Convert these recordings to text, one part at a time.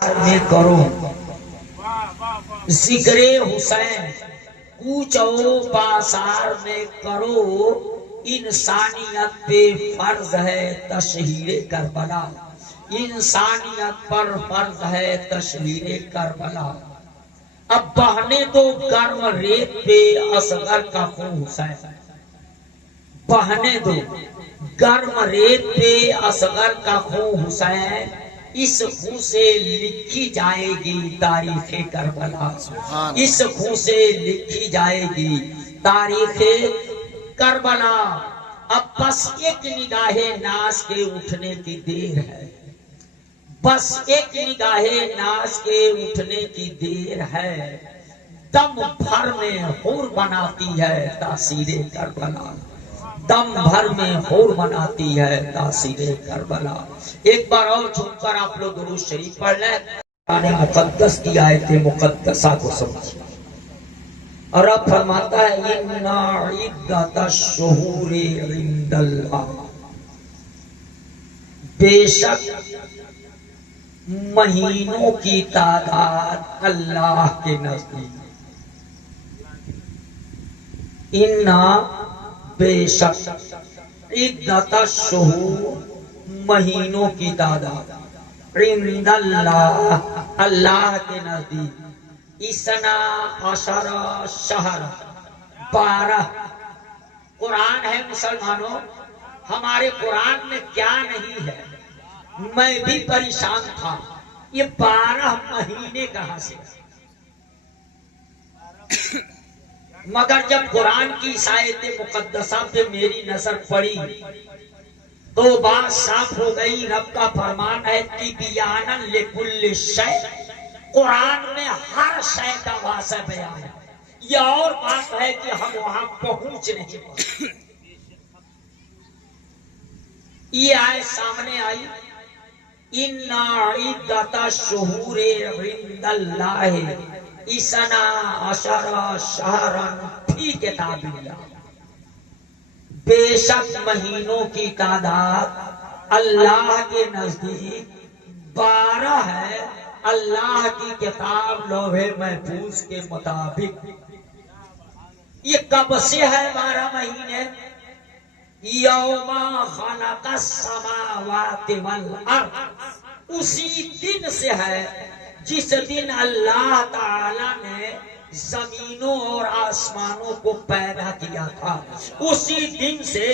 में करो जिक्रे हुसैन कूचो बाजार में करो इंसानियत पे फर्ज है तशहीरे करबला। इंसानियत पर फर्ज है तशहीरे करबला। अब बहने दो गर्म रेत पे असगर का खून हुसैन। बहने दो गर्म रेत पे असगर का खून हुसैन। इस खून से लिखी जाएगी तारीखे करबला। इस खून से लिखी जाएगी तारीखे करबला। अब बस एक निगाहे नाज के उठने की देर है। बस एक निगाहे नाज के उठने की देर है। दम भर में हूर बनाती है तासीरे करबला। दम भर में हूर बनाती है तासीरे करबला। एक बार और झुककर आप लोग दुरूद शरीफ पढ़ लें। मुकद्दस की आयत मुकद्दसा को समझिए। और अब फरमाता है इन्ना इद्दतश्शुहूरि इंदल्लाह, बेशक महीनों की तादाद अल्लाह के नजदीक। इन्ना बेशक इद्दतश्शुहूर महीनों की तादाद इंदल्लाह अल्लाह के नजदीक। इसना अशरा शहर 12। कुरान है मुसलमानों, हमारे कुरान में क्या नहीं है। मैं भी परेशान था, ये 12 महीने कहां से। मगर जब कुरान की आयत मुकद्दसा पे मेरी नजर पड़ी तो बात साफ हो गई। रब का फरमान है तिबियानन लिकुल्लि शै, कुरान में हर शय का वाज़ेह बयान है। यह और बात है कि हम वहां पहुंच नहीं पाए। ये आयत सामने आई इन्ना इद्दतश्शुहूरि इंदल्लाहि इसना अशरा शहरन फी किताबिल्लाह, बेशक महीनों की तादाद अल्लाह के नजदीक 12 है अल्लाह की किताब लोहे महफूज के मुताबिक। ये कब से है 12 महीने? यौमा खलक़स समावाति वल अर्द, उसी दिन से है जिस दिन अल्लाह ताला ने जमीनों और आसमानों को पैदा किया था। उसी दिन से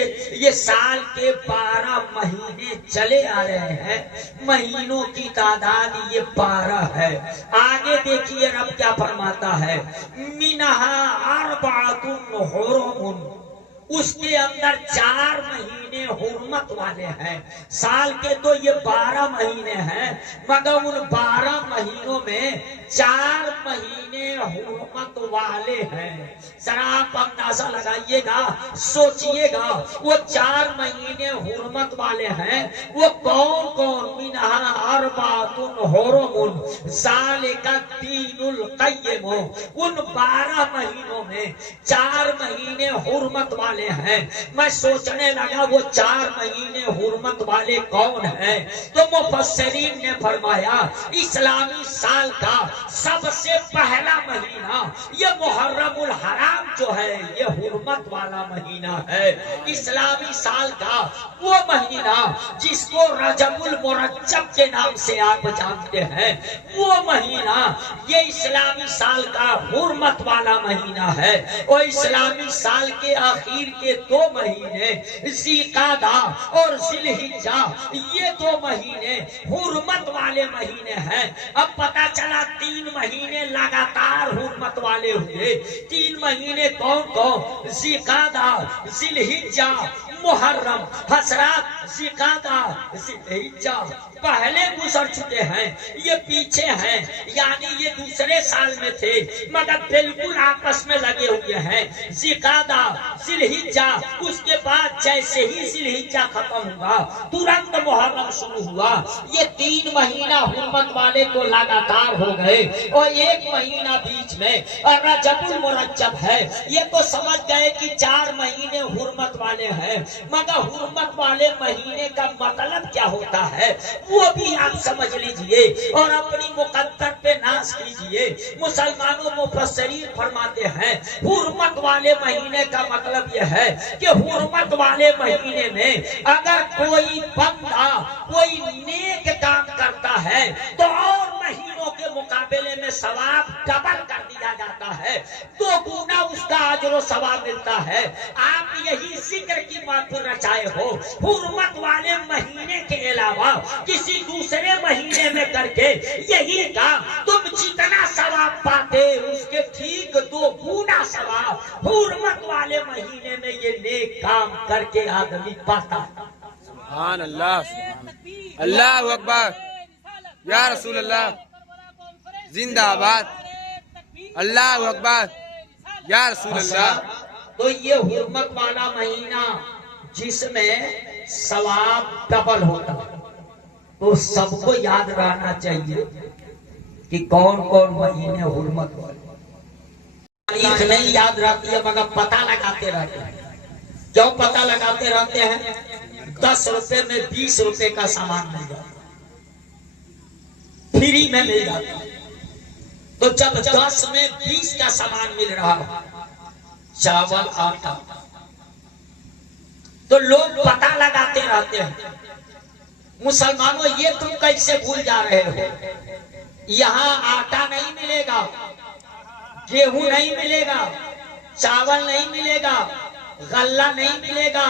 ये साल के 12 महीने चले आ रहे हैं। महीनों की तादाद ये 12 है। आगे देखिए रब क्या फरमाता है मिनहा अर्बातुन हुरुमुन, उसके अंदर 4 महीने हुर्मत वाले हैं। साल के तो ये 12 महीने हैं, मगर उन 12 महीनों में 4 महीने हुर्मत वाले हैं। जरा आप अंदाजा लगाइएगा, सोचिएगा वो 4 महीने हुर्मत वाले हैं वो कौन कौन। मिनहा अर्बातुन हुरुमुन ज़ालिका दीनुल क़य्यिम, उन 12 महीनों में 4 महीने हुर्मत वाले हैं। मैं सोचने लगा वो 4 महीने हुर्मत वाले कौन हैं, तो मुफस्सिरीन ने फरमाया इस्लामी साल का सबसे पहला महीना ये मुहर्रमुल हराम जो है ये हुर्मत वाला महीना है। इस्लामी साल का वो महीना जिसको रजबुल मुरज्जब के नाम से आप जानते हैं, वो महीना ये इस्लामी साल का हुर्मत वाला महीना है। और इस्लामी साल के आखिर के 2 महीने ज़िलक़ादा और ज़िलहिज्जा, ये 2 महीने हुर्मत वाले महीने हैं। अब पता चला 3 महीने लगातार हुर्मत वाले हुए। 3 महीने कौन कौन? ज़िलक़ादा, ज़िलहिज्जा, मुहर्रम। हज़रात ज़िलक़ादा ज़िलहिज्जा पहले गुजर चुके हैं, ये पीछे हैं, यानी ये दूसरे साल में थे मगर बिल्कुल आपस में लगे हुए हैं। ज़िलक़ादा ज़िलहिज्जा, उसके बाद जैसे ही ज़िलहिज्जा खत्म हुआ तुरंत मुहर्रम शुरू हुआ। ये 3 महीना हुर्मत वाले तो लगातार हो गए और 1 महीना बीच में और रजबुल मुरज्जब है। ये तो समझ गए कि 4 महीने हुर्मत वाले हैं, मगर हुर्मत वाले महीने महीने का मतलब क्या होता है वो भी आप समझ लीजिए और अपनी मुकद्दर पे नाश कीजिए। मुसलमानों मुफस्सिरीन फरमाते हैं हुर्मत वाले महीने का मतलब यह है कि हुर्मत वाले महीने में अगर कोई बंदा कोई नेक काम करता है तो और महीनों के मुकाबले में सवाब डबल कर दिया जाता है, 2 गुना उसका अजर सवाब मिलता है। आप यही जिक्र की महफिल रचाए हो, हुर्मत वाले महीने के अलावा किसी दूसरे महीने में करके यही काम तुम जितना सवाब पाते उसके ठीक 2 गुना सवाब हुर्मत वाले महीने में ये नेक काम करके आदमी पाता है। सुभान अल्लाह, अल्लाह अकबर, या रसूल अल्लाह, जिंदाबाद, अल्लाह अकबर, या रसूल अल्लाह। तो ये हुर्मत वाला महीना जिसमें सवाब डबल होता है, तो सबको याद रहना चाहिए कि कौन कौन महीने हुर्मत वाले। तारीख नहीं याद रहती है मगर पता लगाते रहते हैं। क्यों पता लगाते रहते हैं? 10 रुपए में 20 रुपए का सामान मिल जाता, फ्री में मिल जाता। तो जब 10 में 20 का सामान मिल रहा, चावल आटा, तो लोग पता लगाते रहते हैं। मुसलमानों ये तुम कैसे भूल जा रहे हो? यहाँ आटा नहीं मिलेगा, गेहूं नहीं मिलेगा, चावल नहीं मिलेगा, गल्ला नहीं मिलेगा,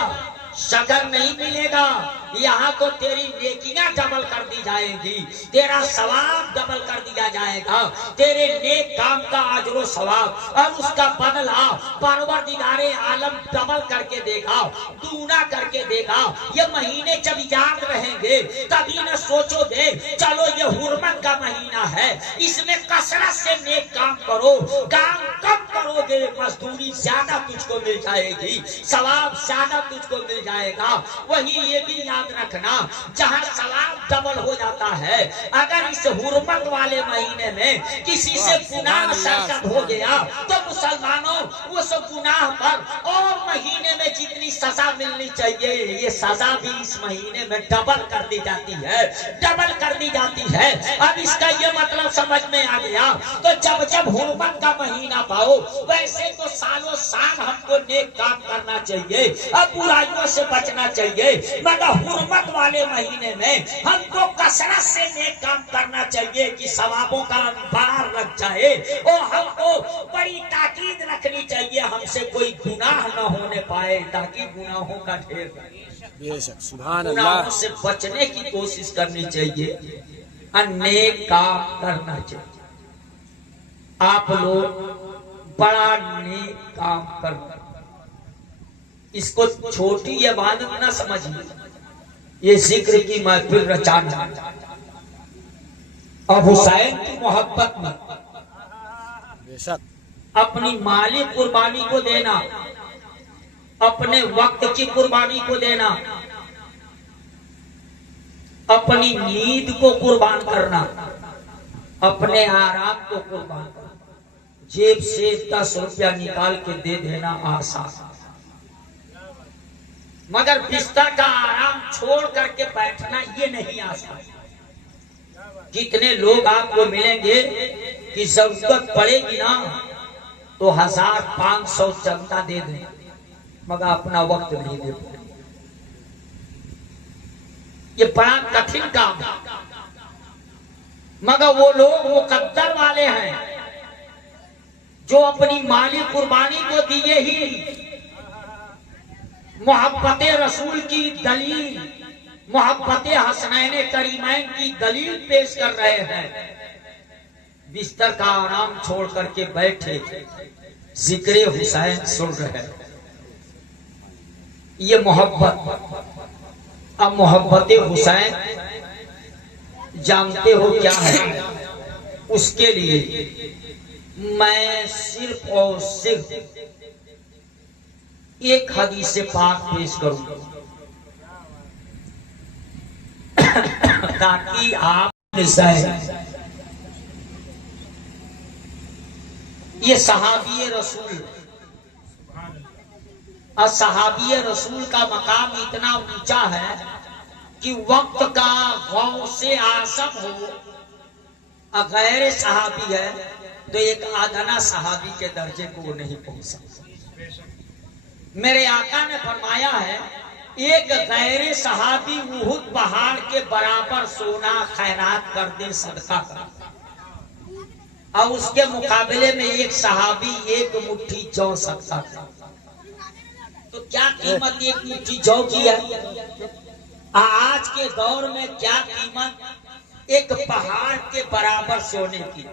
शक्कर नहीं मिलेगा। यहाँ तो तेरी नेकियां डबल कर दी जाएगी, तेरा सवाब डबल कर दिया जाएगा, तेरे नेक काम का अजर सवाब और उसका बदला परवरदिगारे आलम डबल करके देगा, दूना करके देगा। ये महीने जब याद रहेंगे तभी न सोचोगे चलो ये हुर्मत का महीना है, इसमें कसरत से नेक काम करो। काम कम करोगे मजदूरी ज्यादा तुझको मिल जाएगी, सवाब ज्यादा तुझको मिल जाएगा। वही ये भी याद रखना, जहाँ सवाब डबल हो जाता है, अगर इस हुर्मत वाले महीने में किसी से गुनाह सरजद हो गया तो मुसलमानों उस गुनाह पर और महीने में जितनी सजा मिलनी चाहिए ये सजा भी इस महीने में डबल कर दी जाती है, डबल कर दी जाती है। अब इसका ये मतलब समझ में आ गया। तो जब जब हुर्मत का महीना पाओ वैसे तो सालों साल हमको नेक काम करना चाहिए, अब बुराइयों से बचना चाहिए, मगर हुर्मत वाले महीने में हमको कसरत से नेक काम करना चाहिए कि सवाबों का अंबार लग जाए। और हमको बड़ी ताकीद रखनी चाहिए हमसे कोई गुनाह न होने पाए, ताकि गुनाहों का ढेर बेशक, सुभान अल्लाह, गुनाहों से बचने की कोशिश करनी चाहिए, नेक काम करना चाहिए। आप लोग बड़ा नेक काम करना, इसको छोटी इबादत न समझिए, ये जिक्र की महफिल रचाना और हुसैन की मोहब्बत में बेशक अपनी माली कुर्बानी को देना, अपने वक्त की कुर्बानी को देना, अपनी नींद को कुर्बान करना, अपने आराम को कुर्बान करना, जेब से 10 रुपया निकाल के दे देना आसान, मगर बिस्तर का आराम छोड़ करके बैठना ये नहीं आसान। कितने लोग आपको मिलेंगे कि जरूरत पड़ेगी ना तो 1500 चंदा दे दें, मगर अपना वक्त नहीं दे पाए। ये बड़ा कठिन काम है, मगर वो लोग मुकद्दर वाले हैं जो अपनी माली कुर्बानी को दिए ही मोहब्बत रसूल की दलील, मोहब्बत हसनैन करीमैन की दलील पेश कर रहे हैं। बिस्तर का आराम छोड़ करके बैठे जिक्र हुसैन सुन रहे हैं। ये मोहब्बत, अब मोहब्बत हुसैन जानते हो क्या है? उसके लिए मैं सिर्फ और सिर्फ एक हदीस से पाक पेश करूंगा ताकि आप ये सहाबी रसूल, और सहाबी रसूल का मकाम इतना ऊंचा है कि वक्त का गौ से आसम हो, गैर सहाबी है तो एक आदना सहाबी के दर्जे को वो नहीं पहुंच सकता। मेरे आका ने फरमाया है, एक गैर सहाबी उहुद पहाड़ के बराबर सोना खैरात कर दे, सदका कर, और उसके मुकाबले में एक सहाबी एक मुट्ठी जौ सदका कर, तो क्या कीमत एक मुट्ठी जौ की है? आज के दौर में क्या कीमत एक पहाड़ के बराबर सोने की?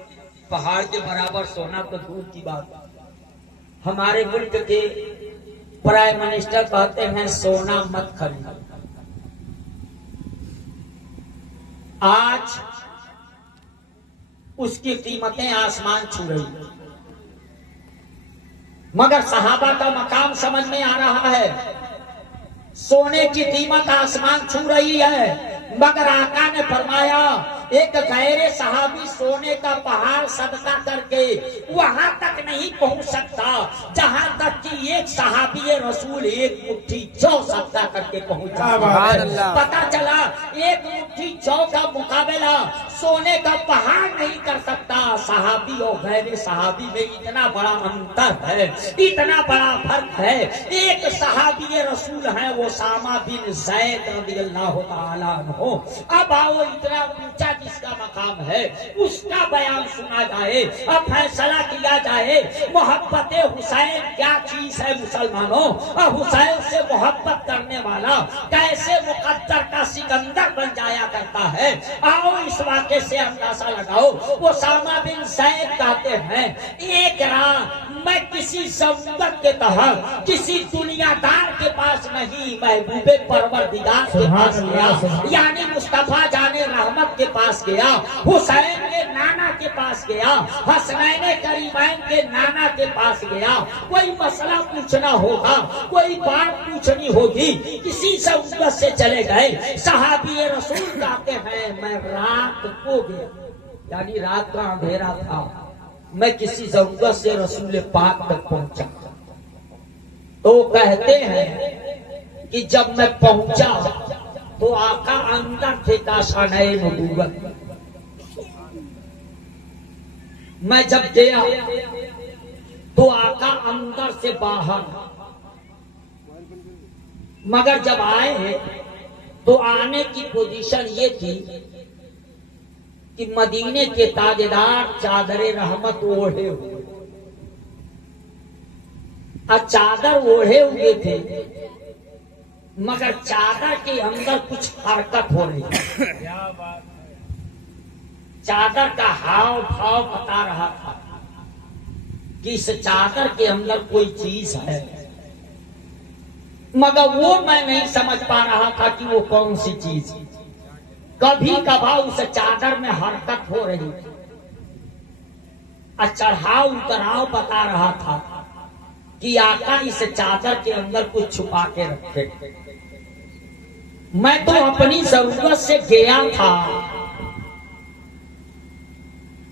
पहाड़ के बराबर सोना तो दूर की बात। हमारे मुल्क के प्राइम मिनिस्टर कहते हैं सोना मत खरीदो। आज उसकी कीमतें आसमान छू रही, मगर सहाबा का मकाम समझ में आ रहा है। सोने की कीमत आसमान छू रही है, मगर आका ने फरमाया एक गैर सहाबी सोने का पहाड़ सदका करके वहां तक नहीं पहुंच सकता जहां तक कि एक सहाबी रसूल एक मुट्ठी जौ सदका करके पहुंचा। पता चला एक मुट्ठी जौ का मुकाबला सोने का पहाड़ नहीं कर सकता। सहाबी और गैर सहाबी में इतना बड़ा अंतर है, इतना बड़ा फर्क है। एक सहाबी रसूल है वो उसामा बिन ज़ैद रज़ियल्लाहु ताला अन्हु। अब आओ इतना ऊंचा जिसका मकाम है उसका बयान सुना जाए, अब फैसला किया जाए मोहब्बत हुसैन क्या चीज है मुसलमानों, और हुसैन से मोहब्बत करने वाला कैसे मुकद्दर का सिकंदर बन जाया करता है। आओ इस वाक़े से अंदाजा लगाओ। उसामा बिन ज़ैद कहते हैं एक रात मैं किसी ज़रूरत के तहत किसी दुनियादार के पास नहीं, महबूबे परवरदिगार के पास गया, यानी मुस्तफा जाने रहमत के पास गया, हुसैन के नाना के पास गया, हसनैन करीमैन के नाना के पास गया। कोई मसला पूछना होगा, कोई बात पूछनी होगी, किसी ज़रूरत से चले गए। सहाबी रसूल कहते हैं मैं रात को गया, यानी रात का अंधेरा था, मैं किसी जरूरत से रसूल पाक तक पहुंचा। तो कहते हैं कि जब मैं पहुंचा तो आका अंदर थे काशाने नबूवत। मैं जब गया तो आका अंदर से बाहर, मगर जब आए तो आने की पोजीशन ये थी कि मदीने के ताजदार चादरे रहमत ओढ़े हुए, चादर ओढ़े हुए थे, मगर चादर के अंदर कुछ हरकत हो रही है। चादर का हाव भाव बता रहा था कि इस चादर के अंदर कोई चीज है, मगर वो मैं नहीं समझ पा रहा था कि वो कौन सी चीज। कभी कभार उस चादर में हरकत हो रही थी, चढ़ाव उतराव बता रहा था कि आका इस चादर के अंदर कुछ छुपा के रखे। मैं तो अपनी जरूरत से गया था,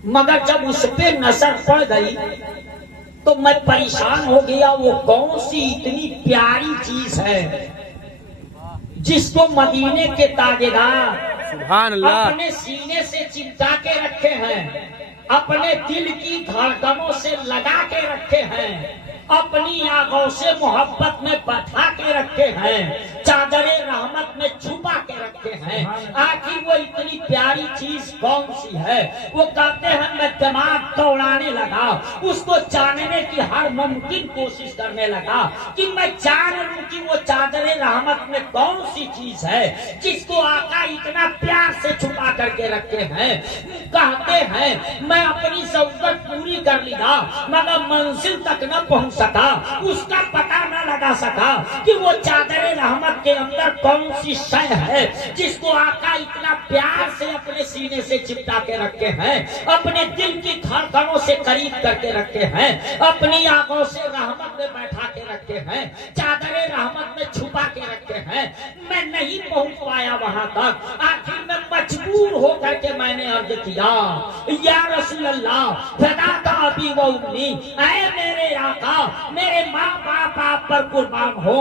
मगर जब उस पे नजर पड़ गई तो मैं परेशान हो गया। वो कौन सी इतनी प्यारी चीज है जिसको मदीने के ताजदार अपने सीने से चिपका के रखे हैं, अपने दिल की धड़कनों से लगा के रखे हैं, अपनी आंखों से मोहब्बत में बैठा के रखे हैं, चादरे रहमत में छुपा के रखे हैं। आखिर वो इतनी प्यारी चीज कौन सी है? वो कहते हैं मैं दिमाग दौड़ाने लगा, उसको जानने की हर मुमकिन कोशिश करने लगा कि मैं जान लूं कि वो चादरे रहमत में कौन सी चीज है जिसको आका इतना प्यार से छुपा करके रखे हैं। कहते हैं मैं अपनी जरूरत पूरी कर लिया, मगर मंजिल तक न पहुंच सका, उसका पता न लगा सका कि वो चादरे रहमत के अंदर कौन सी शय है जिसको आका इतना प्यार से अपने सीने से चिपका के रखे हैं, अपने दिल की धड़कनों से करीब करके रखे हैं, अपनी आंखों से रहमत में बैठा के रखे हैं, चादरे रहमत में छुपा के रखे हैं। मैं नहीं पहुंच पाया वहां तक। आखिर में मजबूर होकर के मैंने अर्ज किया, या रसूल अल्लाह फदाका अबी व उम्मी, ऐ मेरे आका, मेरे माँ बाप आप पर कुर्बान हो।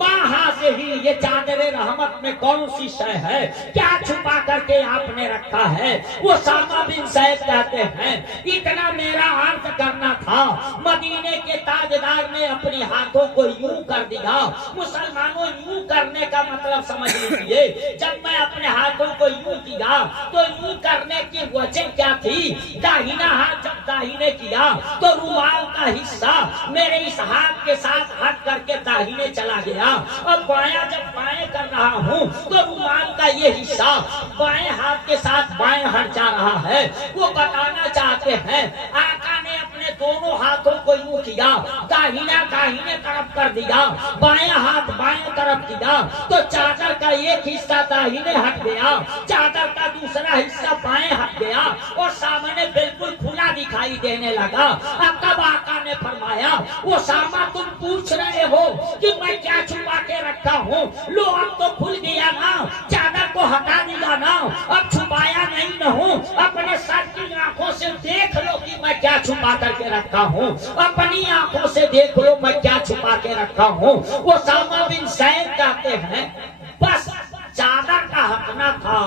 माँ से ही ये चादरे रहमत में कौन सी शय है, क्या छुपा करके आपने रखा है? वो सामा बिन सैद कहते हैं, इतना मेरा अर्ज करना था। मदीने के ताजदार ने अपने हाथों को यूं कर दिया। मुसलमानों, यूं करने का मतलब समझ लीजिए, जब मैं अपने हाथों को यूं किया तो यूं करने की वजह क्या थी? दाहिना हाथ जब दाहिने किया तो रुमाल का हिस्सा मेरे इस हाथ के साथ हट करके दाहिने चला गया, और बायां जब बाएं कर रहा हूँ तो रुमाल का ये हिस्सा बाएं हाथ के साथ बाएं हट जा रहा है। वो बताना चाहते हैं, आका ने अपने दोनों हाथों को यूं किया, दाहिना दाहिने तरफ कर दिया, बायां हाथ बाएं तरफ किया, तो चादर का एक हिस्सा दाहिने हट गया, चादर का दूसरा हिस्सा बाएं हट गया, और सामने बिल्कुल खुला दिखाई देने लगा। अब तब आका ने फरमाया, वो सामा तुम पूछ रहे हो कि मैं क्या छुपा के रखा हूँ, लो अब तो खुल गया ना, चादर को हटा दिया ना, अब छुपाया नहीं न हूँ। अपने सर की आंखों से देख लो कि मैं क्या छुपा करके रखा हूँ, अपनी आंखों से देख लो मैं क्या छुपा के रखा हूँ। वो सामा बिन सैद कहते हैं, बस चादर का हटना था,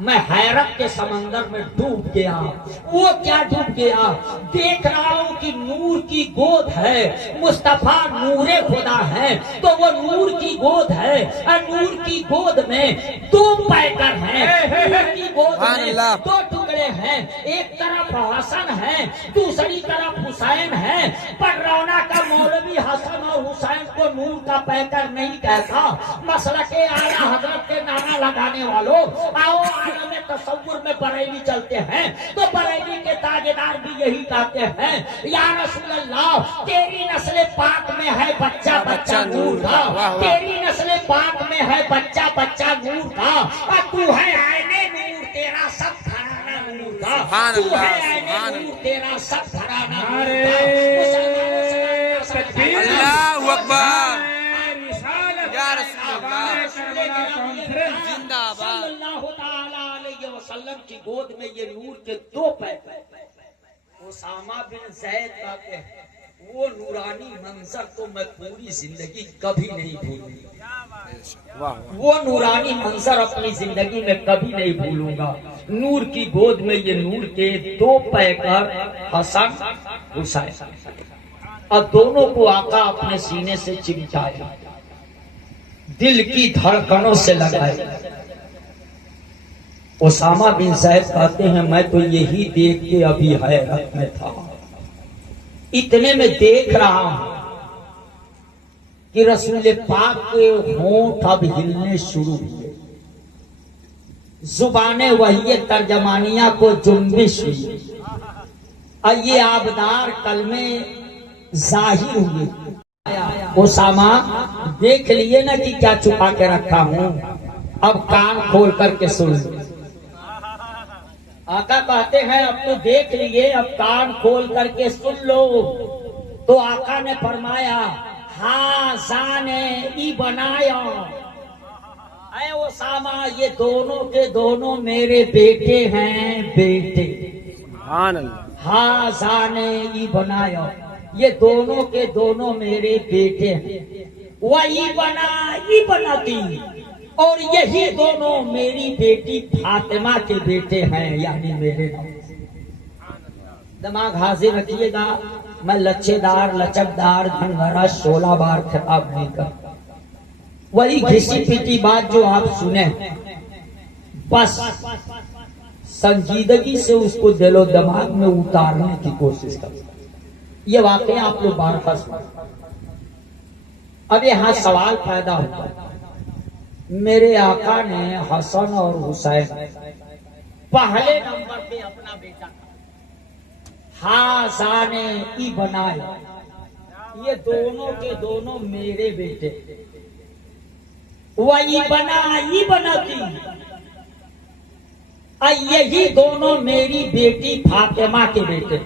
मैं हैरत के समंदर में डूब गया। वो क्या डूब गया? देख रहा हूँ कि नूर की गोद है, मुस्तफा नूरे खुदा है, तो वो नूर की गोद है, और नूर की गोद में दो पैकर हैं, नूर की गोद में दो टुकड़े हैं, एक तरफ हसन है, दूसरी तरफ हुसैन है। पर रौना का मौलवी हसन और हुसैन को नूर का पैकर नहीं कहता। मसलक आला हजरत के नारा लगाने वालों, आओ में तसव्वुर में बरेली चलते हैं, तो बरेली के ताजेदार भी यही कहते हैं, या रसूल अल्लाह तेरी नस्ल पाक में है बच्चा बच्चा नूर का, तेरी नस्ल पाक में है बच्चा बच्चा नूर का, और तू है आईने नूर, तेरा सब घराना नूर का, तू है आईने नूर, तेरा सब घराना नूर का। अल्लाहू अकबर, या रसूल अल्लाह जिंदाबाद। वसल्लम की गोद में ये नूर के दो पैर। उसामा बिन ज़ैद कहते हैं, वो नूरानी मंजर तो मैं पूरी जिंदगी कभी नहीं भूलूंगा। वो नूरानी मंजर अपनी जिंदगी में कभी नहीं भूलूंगा। नूर की गोद में ये नूर के दो पैकर हसन हुसैन, और दोनों को आका अपने सीने से चिमटाया, दिल की धड़कनों से लगाए। उसामा बिन ज़ैद कहते हैं, मैं तो यही देख के अभी हैरत में था। इतने में देख रहा हूं कि रसूल पाक के होंठ अब हिलने शुरू हुए, जुबाने वही तर्जमानिया को जुम्बिश हुई, और ये आबदार कलमे जाहिर हुए। उसामा देख लिए ना कि क्या छुपा के रखा हूं, अब कान खोल करके सुन। आका कहते हैं, अब तो देख लिए, अब कान खोल करके सुन लो। तो आका ने फरमाया, हाँ जाने ई बनाया, ऐ उसामा ये दोनों के दोनों मेरे बेटे हैं, बेटे। सुभान अल्लाह। हाँ जाने ई बनाया, ये दोनों के दोनों मेरे बेटे हैं। वही बना ई बनाती, और यही दोनों मेरी बेटी फातिमा के बेटे हैं, यानी मेरे नाम। दिमाग हाजिर रखिएगा, मैं लच्छेदार लचकदार घनघरा 16 बार खिताब नहीं कर, वही घिसी पीटी बात जो आप सुने, बस संजीदगी से उसको दिलो दिमाग में उतारने की कोशिश कर। ये वाकई आप लोग बार फंस। अब यहाँ सवाल पैदा होता, मेरे आका ने हसन और हुसैन पहले नंबर पे अपना बेटा हाजाने ई बनाए, ये दोनों के दोनों मेरे बेटे, वही बना ई बनाती, यही दोनों मेरी बेटी फातिमा के बेटे।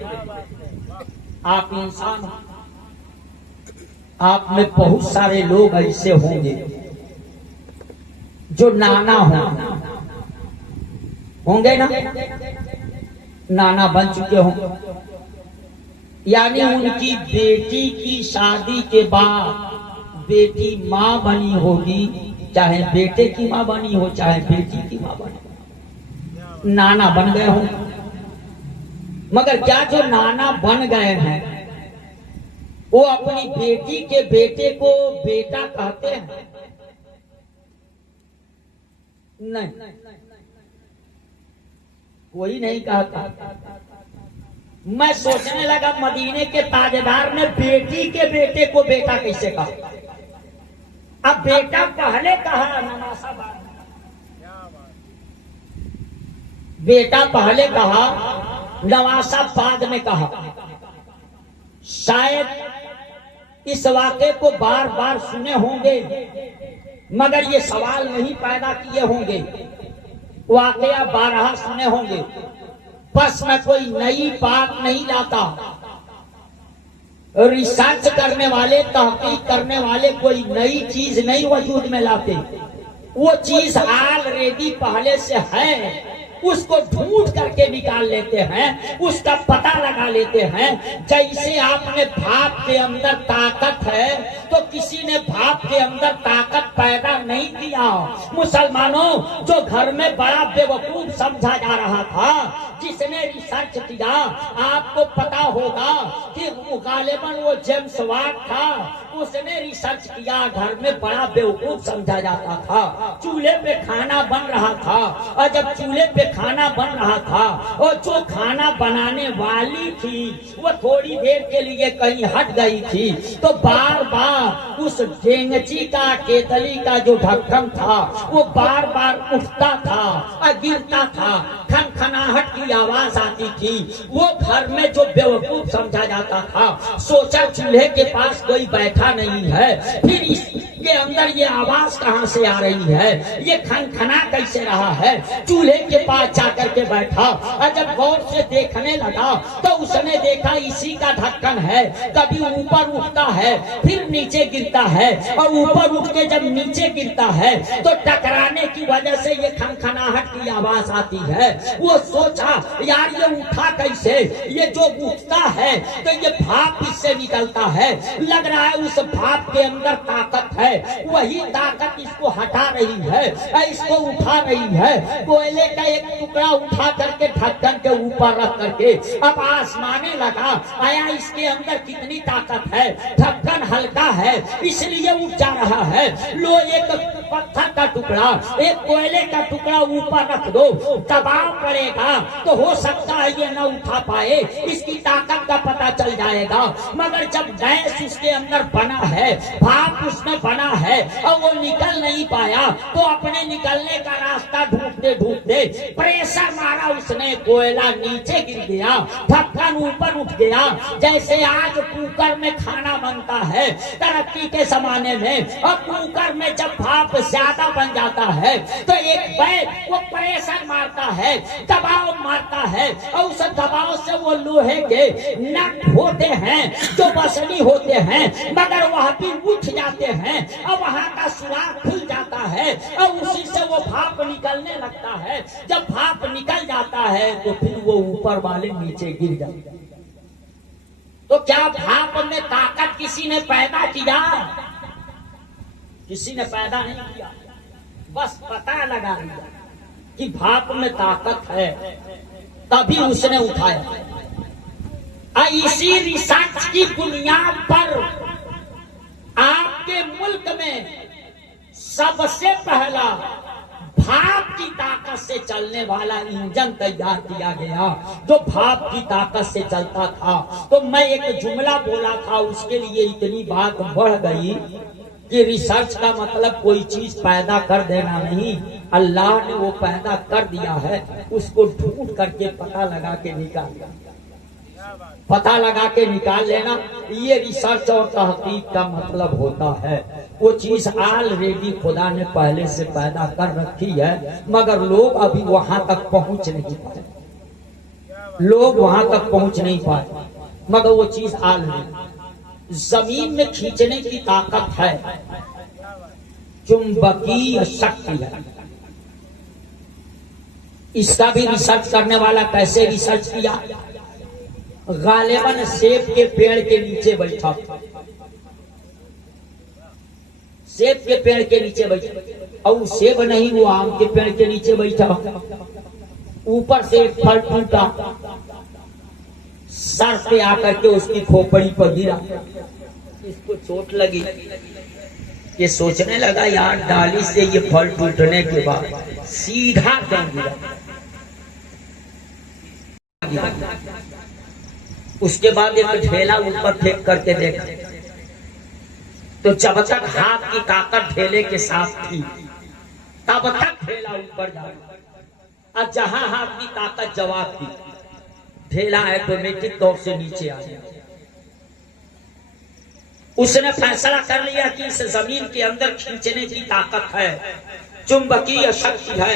आप इंसान, आप में बहुत सारे लोग ऐसे होंगे जो नाना हो, होंगे ना, नाना बन चुके हों। यानी उनकी बेटी की शादी के बाद बेटी माँ बनी होगी, चाहे बेटे की माँ बनी हो चाहे बेटी की माँ बनी हो, नाना बन गए हों। मगर क्या जो नाना बन गए हैं वो अपनी बेटी के बेटे को बेटा कहते हैं? नहीं, कोई नहीं कहता। मैं सोचने लगा मदीने के ताजदार ने बेटी के बेटे को बेटा कैसे कहा? अब बेटा पहले कहा, नवासा बाद में। बेटा पहले कहा, नवासा बाद में कहा। शायद इस वाक़े को बार बार सुने होंगे मगर ये सवाल नहीं पैदा किए होंगे। वाक़या 12 सुने होंगे, बस मैं कोई नई बात नहीं लाता। रिसर्च करने वाले, तहकीक करने वाले कोई नई चीज नहीं वजूद में लाते। वो चीज ऑलरेडी पहले से है, उसको ढूंढ करके निकाल लेते हैं, उसका पता लगा लेते हैं। जैसे आपने भाप के अंदर ताकत है तो किसी ने भाप के अंदर ताकत पैदा नहीं किया। मुसलमानों, जो घर में बड़ा बेवकूफ समझा जा रहा था, जिसने रिसर्च किया, आपको पता होगा कि गालिबन वो जेम्स वाट था, उसने रिसर्च किया। घर में बड़ा बेवकूफ समझा जाता था। चूल्हे पे खाना बन रहा था और जब चूल्हे पे खाना बन रहा था और जो खाना बनाने वाली थी वो थोड़ी देर के लिए कहीं हट गई थी तो बार बार उस डेंगची का, केतली का जो ढक्कन था वो बार बार उठता था और गिरता था, खनखनाहट की आवाज आती थी। वो घर में जो बेवकूफ समझा जाता था, सोचा चूल्हे के पास कोई बैठा नहीं है, फिर इसके अंदर ये आवाज कहाँ से आ रही है, ये खनखना कैसे रहा है। चूल्हे के पास जाकर के बैठा और जब गौर से देखने लगा तो उसने देखा इसी का ढक्कन है। कभी ऊपर उठता है फिर नीचे गिरता है और ऊपर उठ के जब नीचे गिरता है तो टकराने की वजह से ये खनखनाहट की आवाज आती है। वो सोचा यार ये उठा कैसे, ये जो उठता है तो ये भाप इससे निकलता है, लग रहा है उस भाप के अंदर ताकत है, वही ताकत इसको हटा रही है, इसको उठा रही है। कोयले का एक टुकड़ा उठा करके ढक्कन के ऊपर रख करके अब आसमाने लगा, आया इसके अंदर कितनी ताकत है। ढक्कन हल्का है इसलिए उठ जा रहा है। लो एक पत्थर का टुकड़ा, एक कोयले का टुकड़ा ऊपर रख दो, दबाव पड़ेगा तो हो सकता है ये न उठा पाए, इसकी ताकत का पता चल जाएगा। मगर जब गैस उसके अंदर बना है, भाप उसमें बना है और वो निकल नहीं पाया तो अपने निकलने का रास्ता ढूंढते ढूंढते प्रेशर मारा उसने, कोयला नीचे गिर गया, ढक्कन ऊपर उठ गया। जैसे आज कुकर में खाना बनता है तरक्की के जमाने में, और कुकर में जब भाप ज्यादा बन जाता है तो एक बैग वो प्रेशर मारता है, दबाव मारता है और उस दबाव से वो लोहे के नट होते हैं जो बसनी होते हैं मगर वह भी उठ जाते हैं और वहां का सुराख खुल जाता है और उसी से वो भाप निकलने लगता है। जब भाप निकल जाता है तो फिर वो ऊपर वाले नीचे गिर जाते हैं। तो क्या भाप में ताकत किसी ने पैदा किया? किसी ने पैदा नहीं किया, बस पता लगा लिया कि भाप में ताकत है, तभी उसने उठाया। इसी रिसर्च की बुनियाद पर आपके मुल्क में सबसे पहला भाप की ताकत से चलने वाला इंजन तैयार किया गया जो भाप की ताकत से चलता था। तो मैं एक जुमला बोला था, उसके लिए इतनी बात बढ़ गई कि रिसर्च का मतलब कोई चीज पैदा कर देना नहीं, अल्लाह ने वो पैदा कर दिया है, उसको ढूंढ करके पता लगा के निकाल लेना, ये रिसर्च और तहकीक का मतलब होता है। वो चीज ऑलरेडी खुदा ने पहले से पैदा कर रखी है मगर लोग अभी वहां तक पहुंच नहीं पाए, मगर वो चीज ऑलरेडी जमीन में खींचने की ताकत है, चुंबकीय शक्ति है। इसका भी रिसर्च करने वाला कैसे रिसर्च किया? गालिबन सेब के पेड़ के नीचे बैठा, सेब के पेड़ के नीचे बैठा, और सेब नहीं, वो आम के पेड़ के नीचे बैठा। ऊपर से एक फल टूटा, सर से आकर के उसकी खोपड़ी पर गिरा, इसको चोट लगी। ये सोचने लगा यार डाली से ये फल टूटने के बाद सीधा क्यों गिरा। उसके बाद एक ढेला ऊपर फेंक करके देखा, तो जब तक हाथ की ताकत ढेले के साथ थी तब तक ढेला ऊपर जा, और जहां हाथ की ताकत जवाब थी, ढेला ऑटोमेटिक तौर से नीचे आ गया। उसने फैसला कर लिया कि इस जमीन के अंदर खींचने की ताकत है, चुंबकीय शक्ति है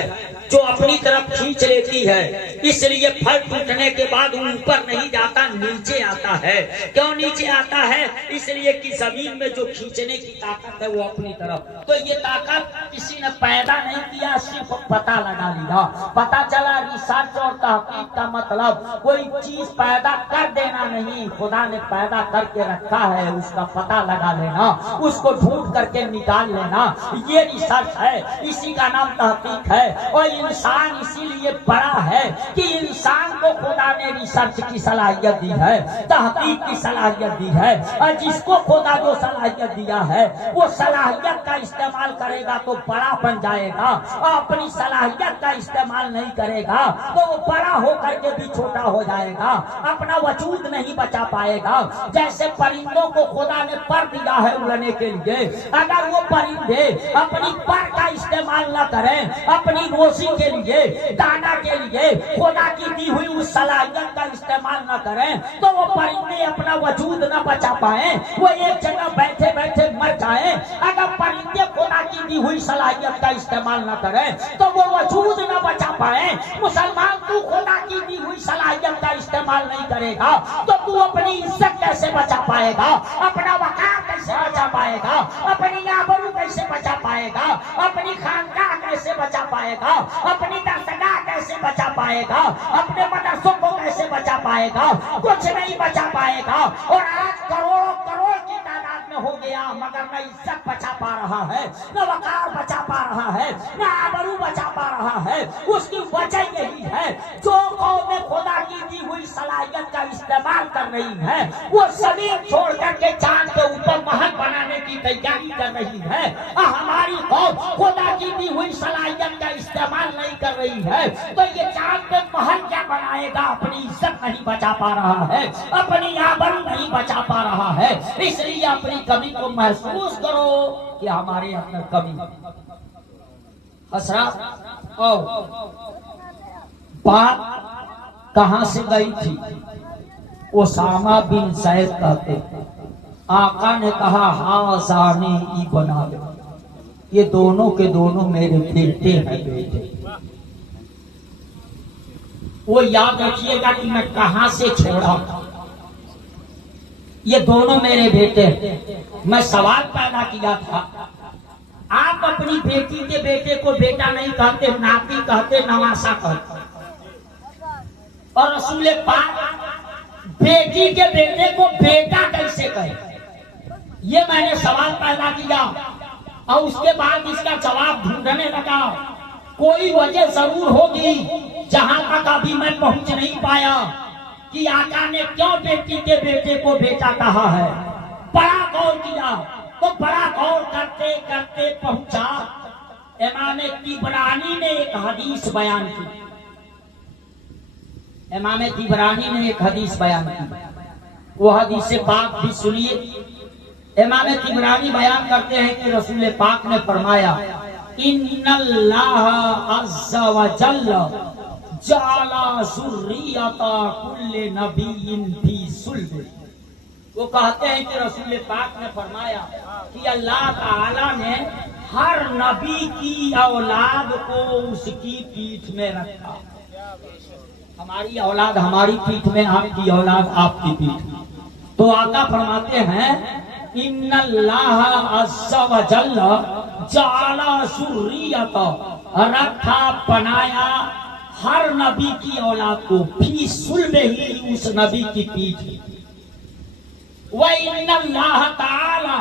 जो अपनी तरफ खींच लेती है, इसलिए फल टूटने के बाद ऊपर नहीं जाता, नीचे आता है। क्यों नीचे आता है? इसलिए कि जमीन में जो खींचने की ताकत है वो अपनी तरफ। तो ये ताकत किसी ने पैदा नहीं किया, सिर्फ पता लगा लिया। पता चला रिसर्च और तहकीक का मतलब कोई चीज पैदा कर देना नहीं, खुदा ने पैदा करके रखा है, उसका पता लगा लेना, उसको ढूंढ करके निकाल लेना, ये रिसर्च है, इसी का नाम तहकीक है। और इंसान इसीलिए बड़ा है कि इंसान को खुदा ने रिसर्च की सलाहियत दी है, तहकीक की सलाहियत दी है, और जिसको खुदा जो सलाहियत दिया है वो सलाहियत का इस्तेमाल करेगा तो बड़ा बन जाएगा, और अपनी सलाहियत का इस्तेमाल नहीं करेगा तो वो बड़ा होकर के भी छोटा हो जाएगा, अपना वजूद नहीं बचा पाएगा। जैसे परिंदों को खुदा ने पर दिया है उड़ने के लिए, अगर वो परिंदे अपनी पर का इस्तेमाल न करें, अपनी रोजी के लिए, दाना के लिए खुदा की दी हुई उस सलाहियत का इस्तेमाल न करें, तो वो परिंदे अपना वजूद न बचा पाए, वो एक जगह बैठे बैठे मर जाए। अगर परिंदे खुदा की दी हुई सलाहियत का इस्तेमाल न करें तो वो वजूद न बचा पाए। मुसलमान तू खुदा की दी हुई सलाहियत का इस्तेमाल नहीं करेगा तो तू अपनी इज्जत कैसे बचा पाएगा, अपना वकार कैसे बचा पाएगा, अपनी आबरू कैसे बचा पाएगा, अपनी खानकाह कैसे बचा पाएगा, अपनी दरसगाह कैसे बचा पाएगा, अपने मदरसों को कैसे बचा पाएगा? कुछ नहीं बचा पाएगा। और आज करोड़ों करोड़ की तादाद में हो गया, मगर न इज्जत बचा पा रहा है, न वकार बचा पा रहा है, न आबरू बचा पा रहा है। उसकी वजह यही है, जो कौमें खुदा की दी हुई सलाहियत का इस्तेमाल कर रही है, वो जमीन छोड़ करके चांद के ऊपर महल बनाने की तैयारी कर रही है, और हमारी कौम खुदा की दी हुई सलाहियत का इस्तेमाल नहीं कर रही है, तो ये चांद पे महल क्या बनाएगा? अपनी इज्जत नहीं बचा पा रहा है, अपनी आबरू नहीं बचा पा रहा है। इसलिए अपनी कमी को महसूस करो कि हमारे अंदर कमी। हसरा बात कहां से गई थी? ओसामा बिन सैद कहते, आका ने कहा हाज़ाने ई बना दो, ये दोनों के दोनों मेरे बेटे हैं। बेटे वो याद रखिएगा कि मैं कहां से छोड़ा, ये दोनों मेरे बेटे। मैं सवाल पैदा किया था, आप अपनी बेटी के बेटे को बेटा नहीं कहते, नाती कहते, नवासा कहते, और रसूल पाक बेटी के बेटे को बेटा कैसे कहे? ये मैंने सवाल पैदा किया, और उसके बाद इसका जवाब ढूंढने लगा। कोई वजह जरूर होगी जहां तक अभी मैं पहुंच नहीं पाया कि आका ने क्यों बेटी के बेटे को बेटा कहा है। बड़ा गौर किया तो बड़ा गौर करते करते पहुंचा, इमाम तिबरानी ने एक हदीस बयान की। इमाम तिबरानी ने एक हदीस बयान की, वो हदीस पाक भी सुनिए। इमाम तिबरानी बयान करते हैं कि रसूल पाक ने फरमाया, इन्नल्लाह अज़्ज़ा व जल्ल जअला ज़ुर्रियता कुल्ले नबिय्यिन फी सुल्ब। वो कहते हैं कि रसूल पाक ने फरमाया कि अल्लाह ताला ने हर नबी की औलाद को उसकी पीठ में रखा। हमारी औलाद हमारी पीठ में, आपकी औलाद आपकी पीठ में। तो आका फरमाते हैं, इन्नल्लाह अज़्ज़ा व जल्ल जअला ज़ुर्रियता, रखा बनाया हर नबी की औलाद को फी सुल्ब ही उस नबी की पीठ व इन्नल्लाह ताला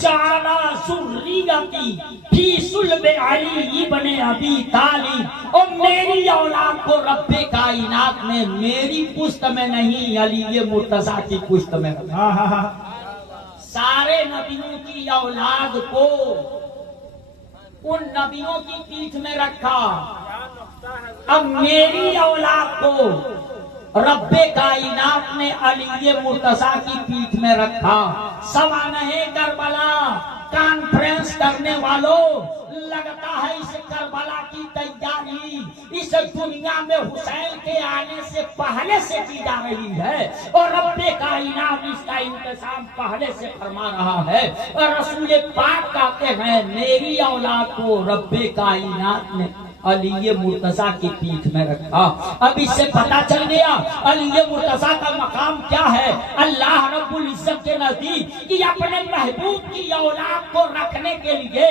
जाना सुर्रियती फी सुल्ब अली इब्ने अबी तालिब, और मेरी औलाद को रब्बे कायनात ने मेरी पुश्त में नहीं अली मुर्तजा की पुश्त में रखा। सारे नबियों की औलाद को उन नबियों की पीठ में रखा, अब मेरी औलाद को रब्बे कायनात ने अली मुर्तजा की पीठ में रखा। सवानहे करबला कॉन्फ्रेंस करने वालों, लगता है इस करबला की तैयारी इस दुनिया में हुसैन के आने से पहले से की जा रही है, और रब्बे कायनात इसका इंतजाम पहले से फरमा रहा है। और रसूल पाक कहते हैं मेरी औलाद को रब्बे कायनात ने अली मुर्तजा की पीठ में रखा। अब इससे पता चल गया अली मुर्तजा का मकाम क्या है अल्लाह रब्बुल इज्जत के नजदीक, कि अपने महबूब की औलाद को रखने के लिए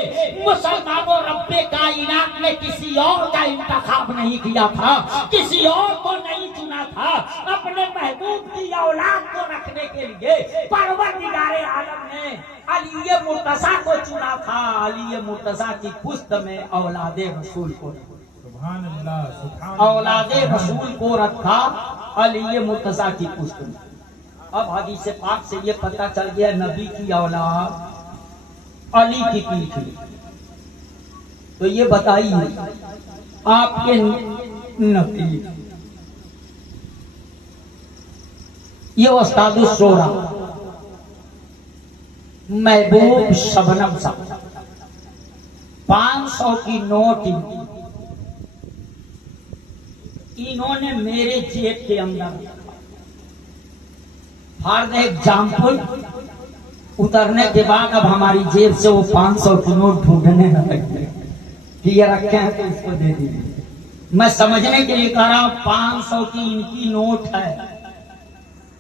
मुसलमानों रब्बे कायनात ने किसी और का इंतखाब नहीं किया था, किसी और को नहीं चुना था। अपने महबूब की औलाद को रखने के लिए परवरदिगारे आलम ने अली मुर्तजा को चुना था। अली मुर्तजा की पुश्त में औलादे रसूल को, औलादे रसूल को रखा अली मुर्तजा की पुश्त में। अब हदीस पाक से ये पता चल गया नबी की औलाद अली की पीठ में। तो ये बताइए आपके नबी ये उस्तादुस शोरा महबूब शबनम साहब 500 की नोट इन्होंने मेरे जेब के अंदर फॉर एग्जाम्पल उतरने के बाद अब हमारी जेब से वो 500 की नोट ढूंढने न लगे कि ये रखे हैं तो इसको दे दीजिए। मैं समझने के लिए कह रहा हूं 500 की इनकी नोट है,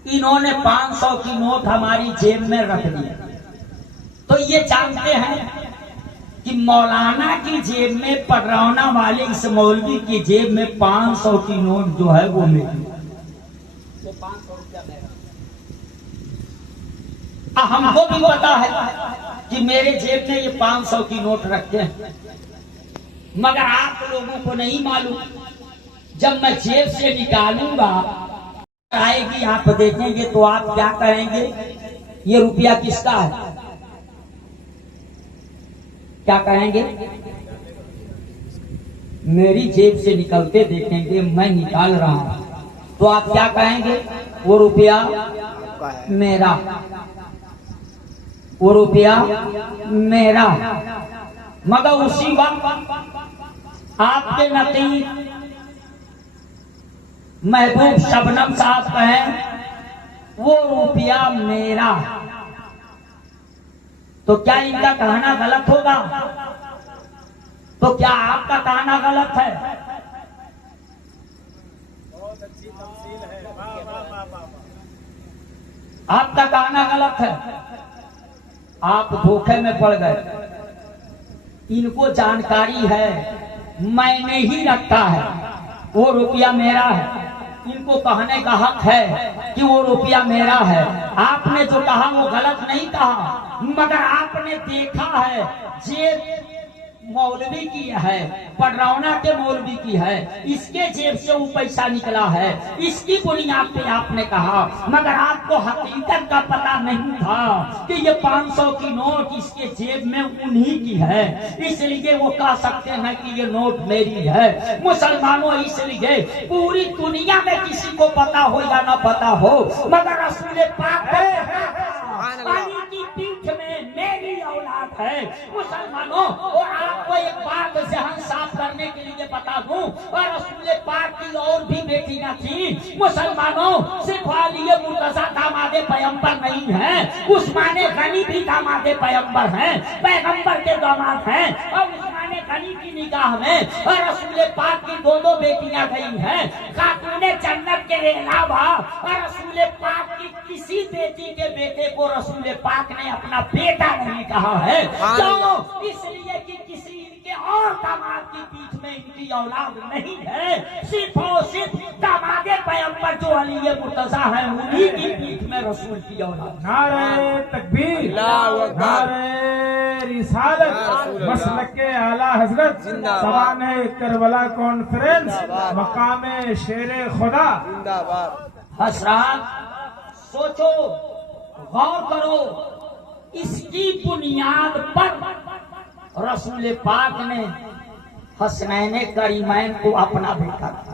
इन्होंने 500 की नोट हमारी जेब में रख दी। तो ये जानते हैं कि मौलाना की जेब में, पडरौना वाले इस मौलवी की जेब में 500 की नोट जो है वो मेरी, वो 500 रुपया मेरा। हमको भी पता है कि मेरे जेब में ये 500 की नोट रखते हैं, मगर आप लोगों को नहीं मालूम। जब मैं जेब से निकालूंगा आएगी, आप देखेंगे तो आप क्या कहेंगे ये रुपया किसका है? क्या कहेंगे? मेरी जेब से निकलते देखेंगे, मैं निकाल रहा हूं तो आप क्या कहेंगे? वो रुपया मेरा, वो रुपया मेरा। मगर उसी वक्त आपके नतीज महबूब शबनम साहब कहें वो रुपया मेरा, तो क्या इनका कहना गलत होगा? तो क्या आपका कहना गलत है? बहुत अच्छी तफसील है। आपका कहना गलत है, आप धोखे में पड़ गए। इनको जानकारी है मैंने ही रखा है, वो रुपया मेरा है। इनको कहने का हक है कि वो रुपया मेरा है। आपने जो कहा वो गलत नहीं कहा, मगर आपने देखा है जेब मौलवी की है, पडरौना के मौलवी की है, इसके जेब से वो पैसा निकला है, इसकी बुनियाद पे आपने कहा, मगर आपको हकीकत का पता नहीं था कि ये 500 की नोट इसके जेब में उन्हीं की है, इसलिए वो कह सकते हैं कि ये नोट मेरी है। मुसलमानों, इसलिए पूरी दुनिया में किसी को पता हो या ना पता हो, मगर रसूल पाक अली की पीठ में मेरी औलाद है। मुसलमानों, और आपको एक बात जहन साफ करने के लिए बता दूं, और रसूल पाक की और भी बेटियां थी। मुसलमानों, सिर्फ अली मुर्तजा दामादे पैगंबर नहीं है, उस्मान गनी भी दामादे पैगंबर हैं, पैगंबर के दामाद हैं। और उस्मान गनी की निगाह में और रसूल पाक की दोनों बेटियां गई हैं, खातूने जन्नत के अलावा। और रसूल पाक की किसी बेटी के बेटे को रसूल पाक ने अपना बेटा नहीं कहा है। क्यों? इसलिए कि किसी इनके और दामाद की पीठ में इनकी औलाद नहीं है। सिर्फ और सिर्फ दामादे पैगंबर जो अली मुर्तजा है उन्हीं की पीठ में रसूल की औलाद। नारे तकबीर, नारे रिसालत, मसलक आला हजरत, सवाने करबला कॉन्फ्रेंस, मकामे शेरे खुदा। हसरात, सोचो, गौर करो, इसकी बुनियाद पर रसूल पाक ने हसनैन करीमैन को अपना बेटा था।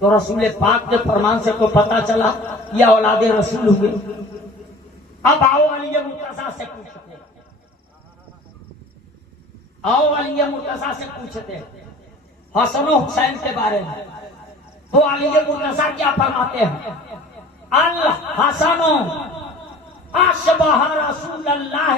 तो रसूल पाक के फरमान से तो पता चला यह औलादे रसूल हुए। अब आओ अली मुर्तजा से पूछते, आओ अली मुर्तजा से पूछते हसन और हुसैन के बारे में। तो अली मुर्तजा क्या फरमाते हैं? अल हसन अशबह रसूलल्लाह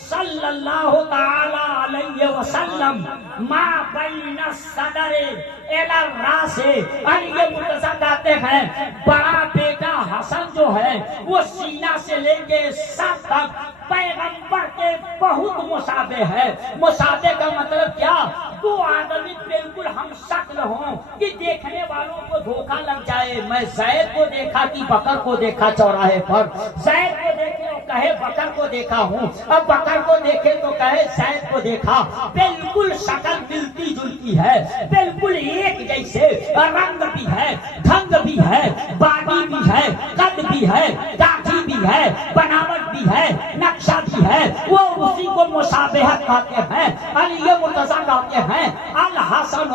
सल्लल्लाहु ताला अलैहि वसल्लम मा बैन सदरे इला रासे। अली मुर्तजा कहते हैं बड़ा बेटा हसन जो है वो सीना से लेके सर तक पैगंबर के बहुत मुसाबे है। मुसाबे का मतलब क्या? दो आदमी बिल्कुल हम शक्ल हों कि देखने वालों को धोखा लग जाए। मैं जैद को देखा कि बकर को देखा चौराहे पर, जैद को देखे और कहे बकर को देखा हूँ, अब बकर को देखे तो कहे जैद को देखा। बिल्कुल शक्ल मिलती जुलती है, बिल्कुल एक जैसे, रंग भी है, ढंग भी है, बाडी भी है, कद भी है, दाढ़ी भी है, बनावट भी है, नक्शा भी है। वो उसी को मुसाबहत कहते हैं। अली मुर्तजा कहते हैं अल हसन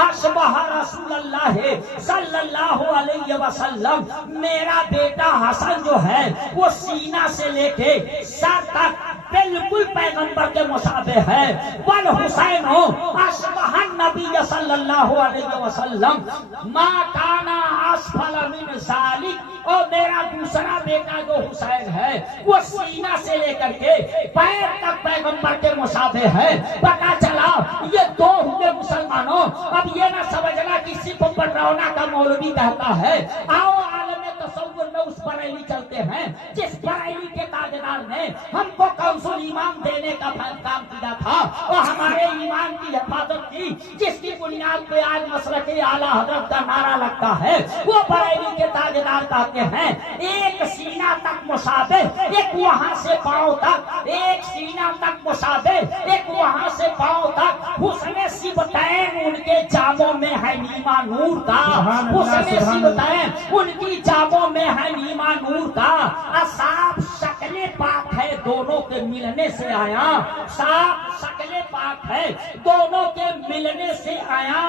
अशबह रसूलल्लाह सल्लल्लाहु अलैहि वसल्लम, मेरा बेटा हसन जो है वो सीना से लेके सर तक बिल्कुल पैगंबर के मुसाबे है। वल हुसैन अशबह नबी सल्लल्लाहु अलैहि वसल्लम मा काना असफल मिन जालिक, और मेरा दूसरा बेटा जो हुसैन है वो सीना से लेकर के पैर तक पैगंबर के मुसाबे है। पता चला ये दो हुए मुसलमानों। अब ये ना समझना कि सिर्फ बनरौना का मौलवी कहता है। आओ आलम तसव्वुर में उस बरेली चलते हैं जिस बरेली के ताजदार ने हमको कौंसुल ईमान देने का काम किया था और हमारे ईमान की हिफाजत की, जिसकी बुनियाद पे आज मसलक आला हजरत का नारा लगता है। वो बरेली के ताजदार कहते हैं एक सीना तक मुसाबे, एक वहां से पांव तक, एक सीना तक मुसाबे, एक वहां से पांव तक। हुस्ने सिबतैन उनके जामों में है नीमा नूर का, हुस्ने सिबतैन उनकी जामों में है नीमा नूर का। साफ शक्ले पाक है दोनों के मिलने से आया, साफ शक्ले पाक है दोनों के मिलने से आया।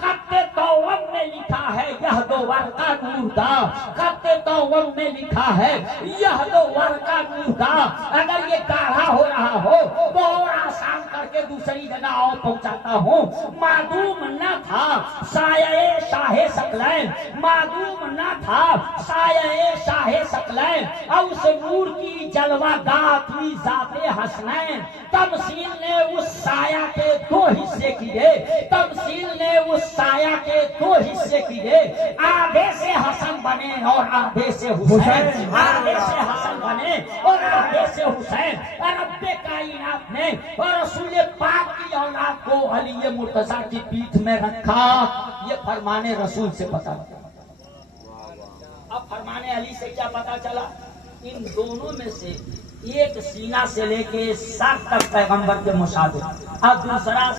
खत्ते तौवन में लिखा है यह दो वर का नूर का, खत्ते तौवन में लिखा है यह दो वर का नूर का। अगर ये गाढ़ा हो रहा हो तो और आसान करके दूसरी जगह और पहुंचाता हूँ। मादूम न था साये शाहे सकलैन, मादूम न था साये शाहे सकलैन, और उस नूर की जलवा गात हुई जाते हसनैन। तमसील ने उस साया के दो हिस्से किए, तमसील ने उस साया के दो हिस्से किए। आधे से हसन बने और आधे से हुसैन, आधे से हसन बने और आधे से हुसैन। रब्बे कायनात ने और रसूल पाक की औलाद को अली मुर्तजा की पीठ में रखा। ये फरमाने रसूल से पता चला। अब फरमाने अली से क्या पता चला? इन दोनों में से एक सीना से लेके सर तक पैगंबर के मुसाबे, और दूसरा।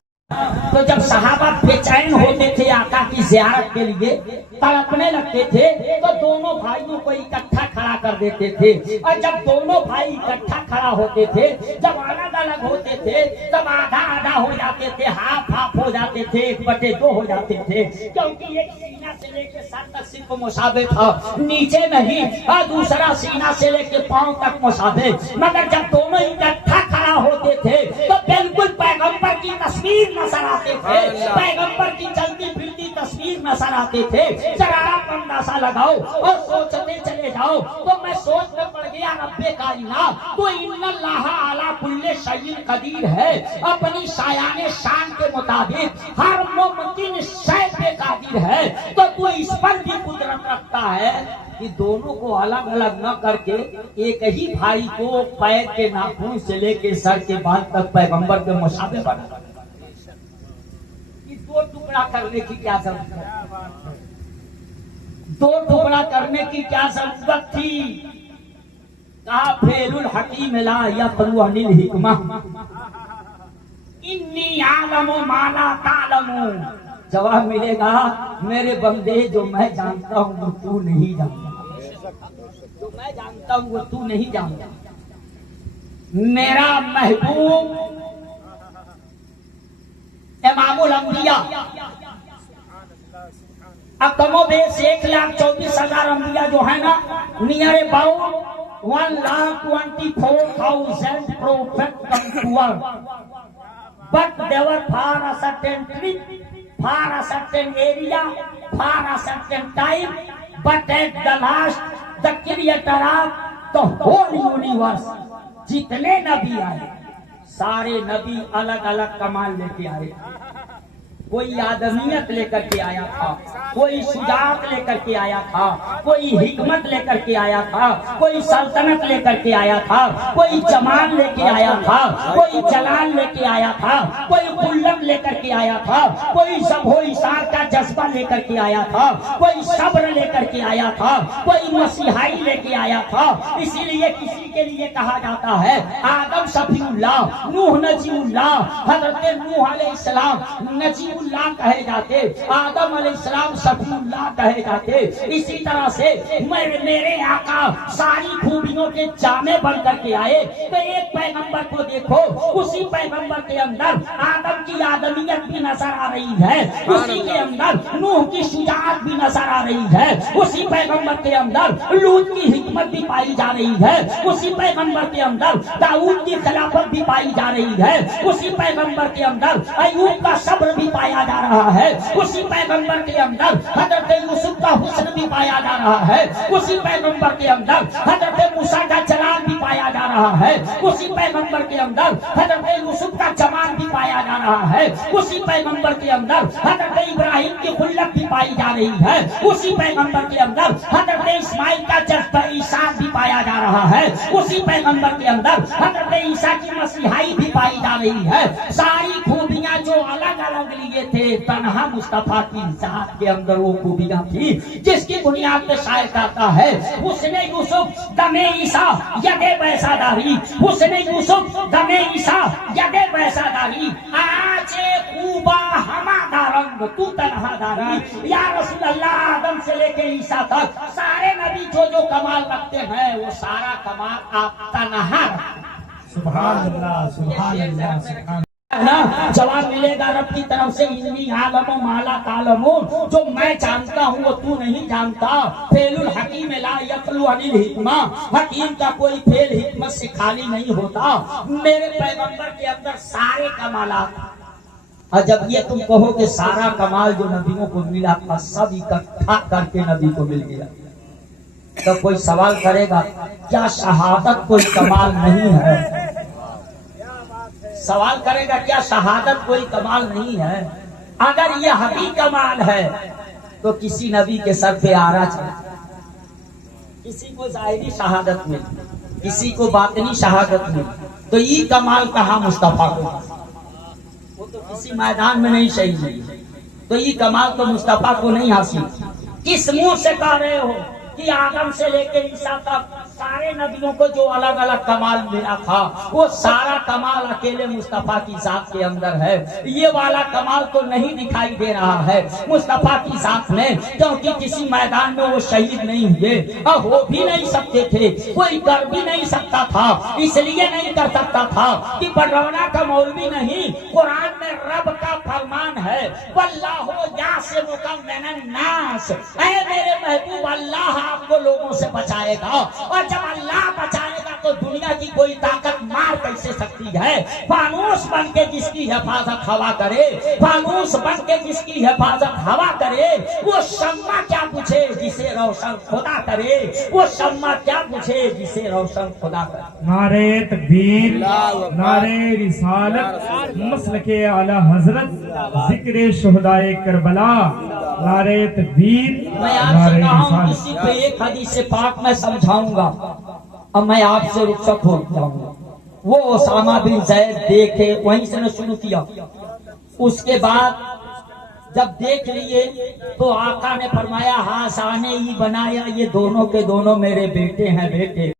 तो जब सहाबा बेचैन होते थे आका की जियारत के लिए, तड़पने लगते थे, तो दोनों भाइयों को इकट्ठा खड़ा कर देते थे। और जब दोनों भाई इकट्ठा खड़ा होते थे, जब अलग अलग होते थे, तब आधा आधा हो जाते थे, हाफ हाफ हो जाते थे, 1/2 हो जाते थे। क्योंकि एक सीना से लेके सर तक सिर्फ मुसाबे था, नीचे नहीं, और दूसरा सीना से लेके पांव तक मुसाबे। मगर जब दोनों इकट्ठा खड़ा होते थे तो बिल्कुल पैगंबर की तस्वीर नजर आते थे, पैगंबर की चलती फिरती तस्वीर नजर आते थे। जरा आप अंदाजा लगाओ और सोचते चले जाओ। तो मैं सोच में पड़ गया रब्बे कायनात तो इन्नल्लाह अला कुल्ले शैइन कदीर है, अपनी शायाने शान के मुताबिक हर मुमकिन शय पे कादिर है। तो तू इस पर भी कुदरत रखता है कि दोनों को अलग अलग न करके एक ही भाई को पैर के नाखून से लेके सर के बाल तक पैगंबर के मुसाबे बना। टुकड़ा करने की क्या जरूरत है? 2 टुकड़ा करने की क्या जरूरत थी? कहा फेलुल हकीम ला यक़लु अनिल हिकमा इन्नी आलमु माला तालमु। जवाब मिलेगा मेरे बंदे, जो मैं जानता हूँ वो तू नहीं जानता, जो मैं जानता हूँ वो तू नहीं जानता। मेरा महबूब इमामुल अंबिया अकमो बेश 1,24,000 अंबिया जो है ना, near about 1,24,000 prophets come to earth, but they were for a certain trip, for a certain area, for a certain time, but at the last the creator of the whole universe, जितने नबी आए सारे नबी अलग अलग कमाल लेके आए। कोई आदमियत लेकर के आया था, कोई शुजाअत लेकर के आया था, कोई हिकमत लेकर के आया था, कोई सल्तनत लेकर के आया था, कोई जमाल लेके आया था, कोई जलाल लेके आया था, कोई कुल्लम लेकर के आया था, कोई ज़ब्हो इशार का जज्बा लेकर के आया था, कोई सब्र लेकर के आया था, कोई मसीहाई लेके आया था। इसीलिए किसी के लिए कहा जाता है आदम सफीउल्लाह, नूह नजीउल्लाह, हजरत नूह अलैहिस्सलाम नजीउल्लाह कहे जाते, आदम अलैहिस्सलाम सफीउल्लाह कहे जाते। इसी तरह से मेरे आका सारी खूबियों के जामे बन करके आए। तो एक पैगंबर को देखो, उसी पैगंबर के अंदर आदम की आदमियत भी नजर आ रही है, उसी के अंदर नूह की शुजाअत भी नजर आ रही है, उसी पैगंबर के अंदर लूत की हिकमत भी पाई जा रही है, उसी पैगंबर के अंदर दाऊद की खिलाफत भी पाई जा रही है, उसी पैगंबर के अंदर अय्यूब का सब्र भी पाया जा रहा है, उसी पैगंबर के अंदर हजरत यूसुफ का हुस्न भी पाया जा रहा है, उसी पैगंबर के अंदर हजरत मूसा का जलाल भी पाया जा रहा है, उसी पैगंबर के अंदर हजरत यूसुफ का जमाल भी पाया जा रहा है, उसी पैगंबर के अंदर हजरत इब्राहिम की खुल्लत भी पाई जा रही है, उसी पैगंबर के अंदर हजरत इस्माइल का जज्बा ईसा भी पाया जा रहा है, उसी पैगंबर के अंदर हजरत ईसा की मसीहाई भी पाई जा रही है। सारी खूबियां जो अलग अलग लिए थे, तन्हा मुस्तफा की जात के अंदर वो खूबियां थी जिसकी बुनियाद पे शायर कहता है उसने यूसुफ दमे ईसा यदे वैसादारी, उसने यूसुफ दमे ईसा यदे वैसादारी, आजे खूबा हमादा रंग तू तन्हादारी। या रसूल अल्लाह, आदम से लेके ईसा तक सारे नबी जो जो कमाल रखते हैं वो सारा कमाल आप तन्हा। सुभान अल्लाह, सुभान अल्लाह, सुभान ना जवाब मिलेगा रब की तरफ से इन्नी आलमो माला तालमो, जो मैं जानता हूँ वो तू नहीं जानता। फेलुल हकीम ला यक़लु अनिल हिकमा, हकीम का कोई फेल हिकमत से खाली नहीं होता। मेरे पैगंबर के अंदर सारे कमालात, और जब ये तुम कहो कि सारा कमाल जो नबियों को मिला था सब इकट्ठा करके नबी को मिल गया, तो कोई सवाल करेगा क्या शहादत कोई कमाल नहीं है? सवाल करेगा क्या शहादत कोई कमाल नहीं है? अगर यह भी कमाल है तो किसी नबी के सर पे आरा चढ़ा, किसी को जाहिरी शहादत मिली, किसी को बातिनी शहादत मिली, तो ये कमाल कहा मुस्तफा को? वो तो किसी मैदान में नहीं शहीद हुई, तो ये कमाल तो मुस्तफा को नहीं हासिल। किस मुंह से कह रहे हो कि आदम से लेकर ईसा तक सारे नबियों को जो अलग अलग कमाल मिला था वो सारा कमाल अकेले मुस्तफा की जात के अंदर है? ये वाला कमाल तो नहीं दिखाई दे रहा है मुस्तफा की जात में, क्योंकि किसी मैदान में वो शहीद नहीं हुए और हो भी नहीं सकते थे, कोई कर भी नहीं सकता था। इसलिए नहीं कर सकता था कि बडरौना का मौलवी नहीं, कुरान में रब का फरमान है वल्लाहु यासिमुका मिनन नास, ऐ मेरे महबूब अल्लाह आपको लोगों से बचाएगा, और जब अल्लाह बचाएगा तो दुनिया की कोई ताकत मार कैसे सकती है? फानूस बन के जिसकी हिफाजत हवा करे, फानूस बन के जिसकी हिफाजत हवा करे, वो शम्मा क्या पूछे जिसे रोशन खुदा करे, वो शम्मा क्या पूछे जिसे रोशन खुदा करे। नारे तकबीर, नारे रिसालत, मसलके आला हजरत, जिक्र शुहदाए करबला, नारे तकबीर, मैं आपसे कहा हूं किसी पे एक हदीस पाक में समझाऊंगा और मैं आपसे रुखसत हो जाऊंगा। वो ओसामा बिन जैद देखे, वहीं से शुरू किया, उसके बाद जब देख लिए तो आका ने फरमाया हाँ साने ही बनाया, ये दोनों के दोनों मेरे बेटे हैं बेटे।